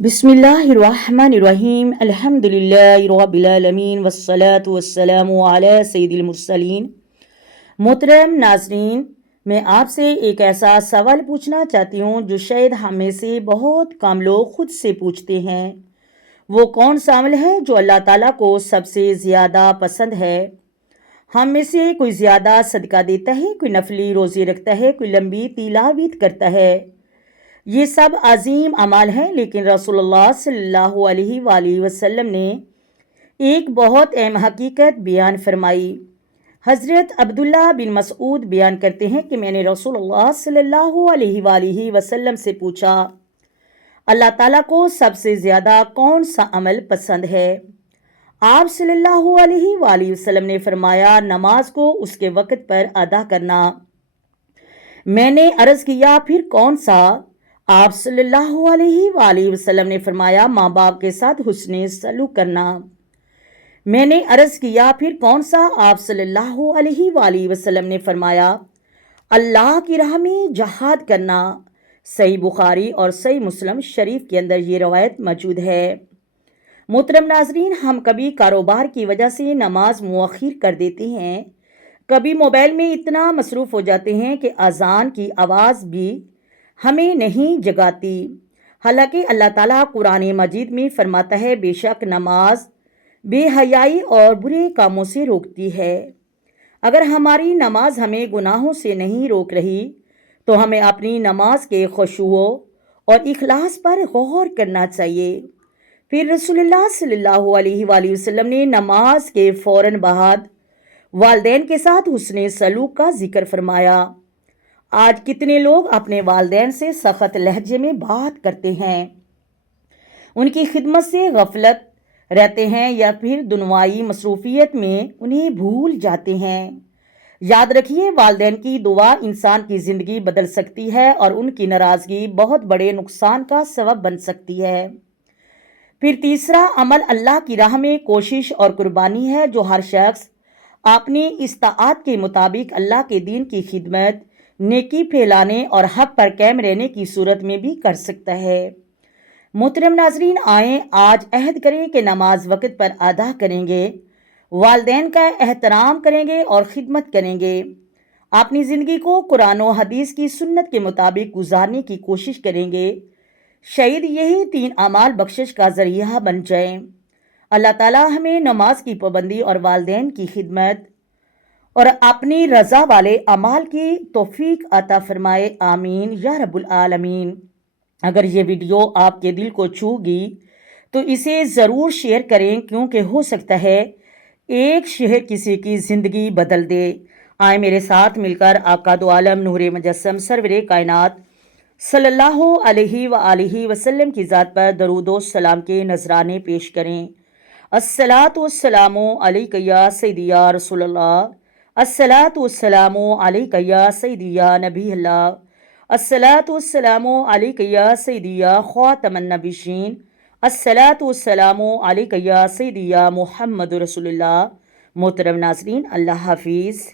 بسم اللہ الرحمن الرحیم الحمدللہ رب العالمین والصلاة والسلام علی سید المرسلین۔ محترم ناظرین، میں آپ سے ایک ایسا سوال پوچھنا چاہتی ہوں جو شاید ہم میں سے بہت کم لوگ خود سے پوچھتے ہیں۔ وہ کون سا عمل ہے جو اللہ تعالیٰ کو سب سے زیادہ پسند ہے؟ ہم میں سے کوئی زیادہ صدقہ دیتا ہے، کوئی نفلی روزے رکھتا ہے، کوئی لمبی تلاوت کرتا ہے۔ یہ سب عظیم اعمال ہیں، لیکن رسول اللہ صلی اللہ علیہ وآلہ وسلم نے ایک بہت اہم حقیقت بیان فرمائی۔ حضرت عبداللہ بن مسعود بیان کرتے ہیں کہ میں نے رسول اللہ صلی اللہ علیہ وآلہ وسلم سے پوچھا، اللہ تعالیٰ کو سب سے زیادہ کون سا عمل پسند ہے؟ آپ صلی اللہ علیہ وآلہ وسلم نے فرمایا، نماز کو اس کے وقت پر ادا کرنا۔ میں نے عرض کیا، پھر کون سا؟ آپ صلی اللہ علیہ وآلہ وسلم نے فرمایا، ماں باپ کے ساتھ حسن سلوک کرنا۔ میں نے عرض کیا، پھر کون سا؟ آپ صلی اللہ علیہ وآلہ وسلم نے فرمایا، اللہ کی راہ میں جہاد کرنا۔ صحیح بخاری اور صحیح مسلم شریف کے اندر یہ روایت موجود ہے۔ محترم ناظرین، ہم کبھی کاروبار کی وجہ سے نماز مؤخر کر دیتے ہیں، کبھی موبائل میں اتنا مصروف ہو جاتے ہیں کہ اذان کی آواز بھی ہمیں نہیں جگاتی۔ حالانکہ اللہ تعالیٰ قرآن مجید میں فرماتا ہے، بے شک نماز بے حیائی اور برے کاموں سے روکتی ہے۔ اگر ہماری نماز ہمیں گناہوں سے نہیں روک رہی تو ہمیں اپنی نماز کے خشوع اور اخلاص پر غور کرنا چاہیے۔ پھر رسول اللہ صلی اللہ علیہ وآلہ وسلم نے نماز کے فوراً بعد والدین کے ساتھ حسن سلوک کا ذکر فرمایا۔ آج کتنے لوگ اپنے والدین سے سخت لہجے میں بات کرتے ہیں، ان کی خدمت سے غفلت رہتے ہیں یا پھر دنیاوی مصروفیت میں انہیں بھول جاتے ہیں۔ یاد رکھیے، والدین کی دعا انسان کی زندگی بدل سکتی ہے اور ان کی ناراضگی بہت بڑے نقصان کا سبب بن سکتی ہے۔ پھر تیسرا عمل اللہ کی راہ میں کوشش اور قربانی ہے، جو ہر شخص اپنی استطاعت کے مطابق اللہ کے دین کی خدمت، نیکی پھیلانے اور حق پر قائم رہنے کی صورت میں بھی کر سکتا ہے۔ محترم ناظرین، آئیں آج عہد کریں کہ نماز وقت پر ادا کریں گے، والدین کا احترام کریں گے اور خدمت کریں گے۔ اپنی زندگی کو قرآن و حدیث کی سنت کے مطابق گزارنے کی کوشش کریں گے، شاید یہی 3 اعمال بخشش کا ذریعہ بن جائیں۔ اللہ تعالیٰ ہمیں نماز کی پابندی اور والدین کی خدمت اور اپنی رضا والے اعمال کی توفیق عطا فرمائے، آمین یا رب العالمین۔ اگر یہ ویڈیو آپ کے دل کو چھو گی تو اسے ضرور شیئر کریں، کیونکہ ہو سکتا ہے ایک شیئر کسی کی زندگی بدل دے۔ آئیں میرے ساتھ مل کر آقا دو عالم نور مجسم سرور کائنات صلی اللہ علیہ وآلہ وسلم کی ذات پر درود و سلام کے نذرانے پیش کریں۔ الصلاۃ والسلام علیک یا سیدی یا رسول اللہ، الصلاۃ والسلام علیک یا سیدی یا نبی اللہ، الصلاۃ والسلام علیک یا سیدی یا خاتم النبیین، الصلاۃ والسلام علیک یا سیدی یا محمد رسول اللہ۔ محترم ناظرین، اللہ حافظ۔